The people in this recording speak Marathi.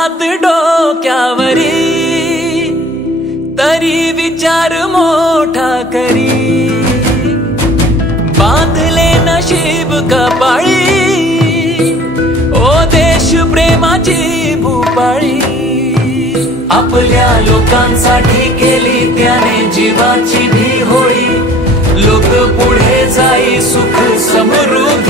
हात डोक्यावरी, तरी विचार मोठा करी, बांधले नशीब कपाळी, ओ देश प्रेमाची भूपाळी। आपल्या लोकांसाठी केली त्याने जीवाची भी होळी, लोक पुढे जाई सुख समृद्धी